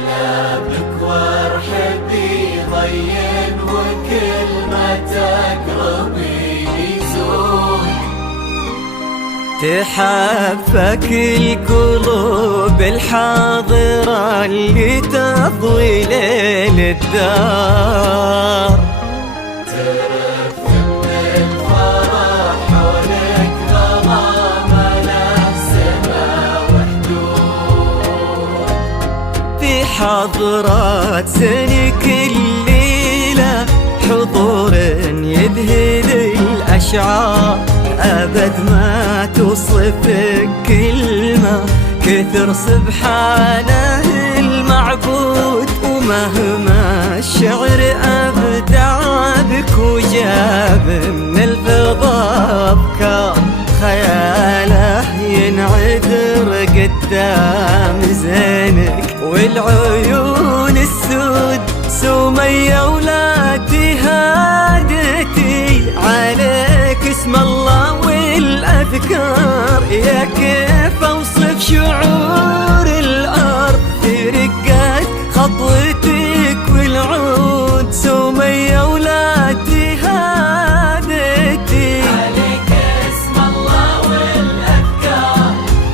هلا بك وارحبي ضين وكلمتك ربي يزول. تحفك القلوب الحاضرة اللي تضوي ليل الدار. ترف من الفرح حولك ظلام له سما وحدود. في حضرات سنك الليلة حضور يذهل الأشعار. أبد ما توصفك كلمة كثر سبحانه المعبود. ومهما الشعر أبدع بك وجاب من الفضاء أفكار، خياله ينعذر قدام زينك. والعيون السود سمية ولادي هادتي عليك اسم الله والأذكار. يا كيف أوصف شعور الأرض في رقات خطوتك والعود. سمية ولادي هادتي عليك اسم الله والأذكار.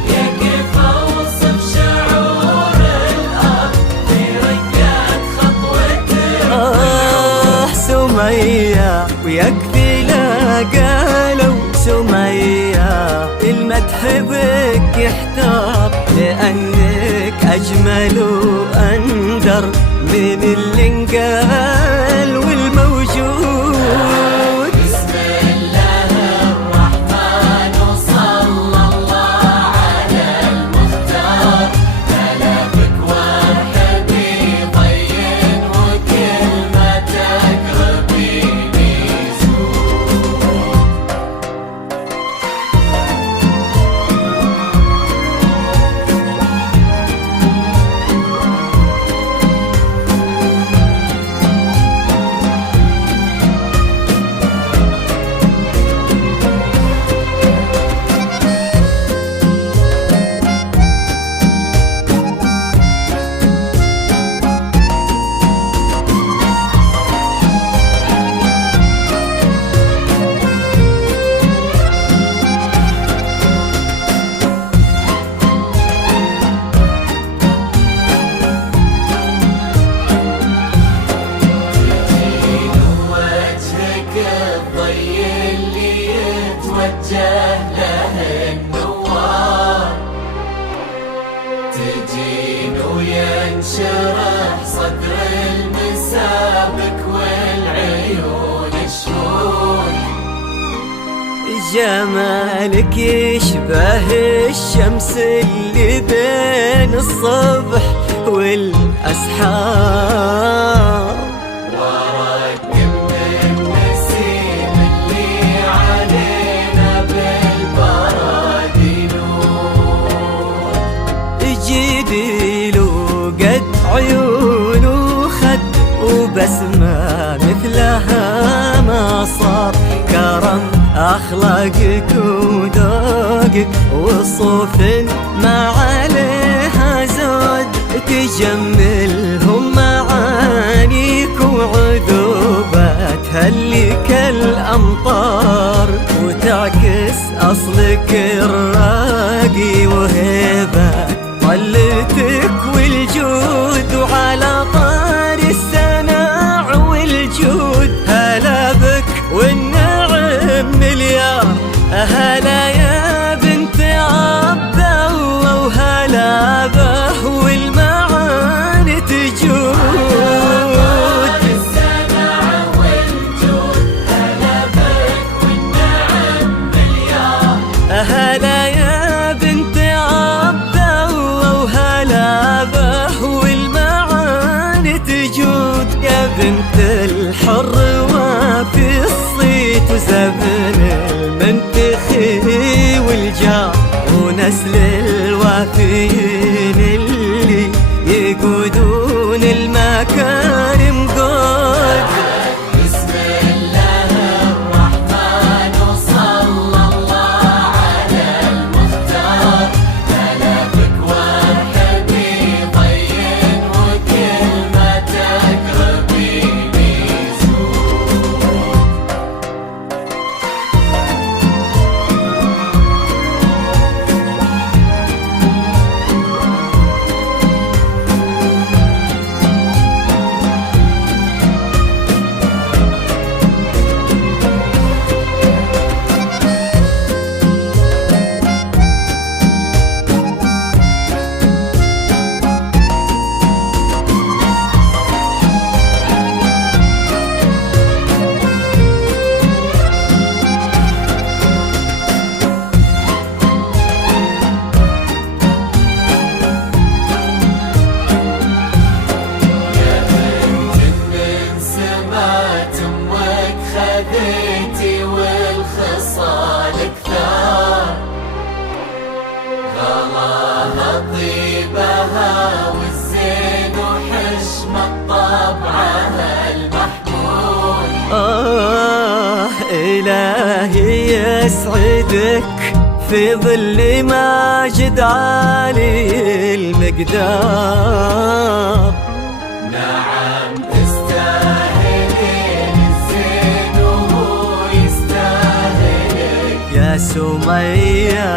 يا كيف أوصف شعور الأرض في رقات خطوتك. سمية ويكفي لا قالوا سمية المدح بك يحتار. لأنك أجمل وأندر من اللي انقال والموجود. بسم الله الرحمن وصلى الله على المختار. هلا بك وارحبي ضين وكلمتك ربي يزول. توجه له النوار. تجين وينشرح صدر المسابك والعيون الشهود. جمالك يشبه الشمس اللي بين الصبح والأسحار. عيون وخد وبسمة مثلها ما صار. كرم أخلاقك وذوقك وصوف ما عليها زود. تجملهم معانيك وعذوباتها اللي كالأمطار. وتعكس أصلك الراقي وهيبة طلتك والجود. وعلى طار السناع والجود هلا بك والنعم مليار. هلا يا بنت عبد الله وهلا به والمعاني تجود. هلا يا بنت عبد الله وهلا به والمعاني تجود. يا بنت الحر وفي الصيت وزبن المنتخي والجار. ونسل الوافيين اللي يقودون المكارم قود. بسم الله الرحمن وصلى الله على المختار. هلا بك وارحبي ضين طبعها المحمود. إلهي يسعدك في ظل ماجد عالي المقدار. نعم تستاهلين الزين وهو يستاهلك يا سمية،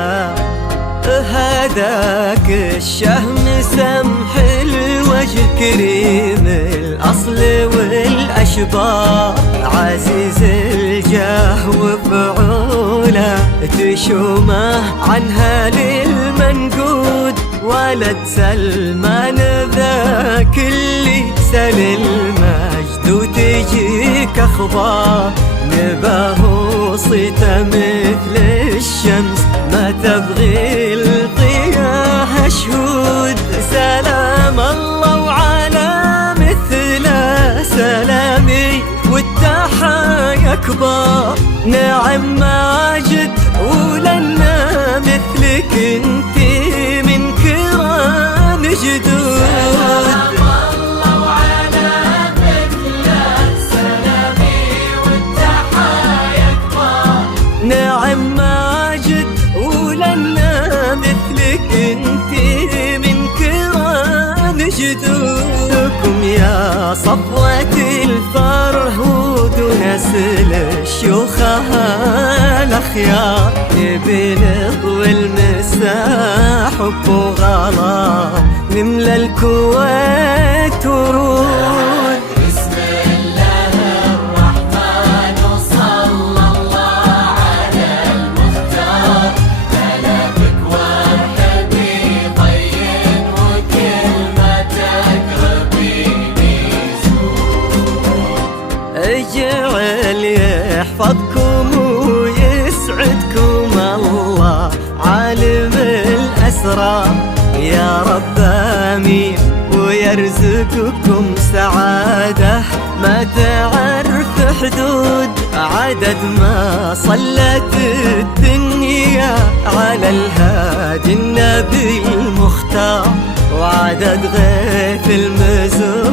هداك الشهم سمح الوجه كريم الأصل والأشبار، عزيز الجاه وفعوله تشومه عنها للمنقود، ولد سلمان ذاك اللي سل المجد وتجيك أخبار، نباه صيته مثل الشمس ما تبغي الضياء شهود. سلام الله وعلى مثله سلامي والتحايا كبار، نعم ماجد ولنا مثلك انتي من كرام جدود. نعم ماجد ولنا مثلك انتي من كرام جدودكم، يا صفوة الفرهود ونسل الشيوخها الأخيار، نبي نطوي المساح حب وغلا نملى الكويت ورود. بسم الله الرحمن وصلى الله على المختار، هلا بك وارحبي طين وكلمة تقربيني زود. اجعل يحفظكم ويسعدكم الله عالم الأسرار، يا رب آمين ويرزقكم سعادة ما تعرف حدود، عدد ما صلت الدنيا على الهادي النبي المختار، وعدد غيث المزود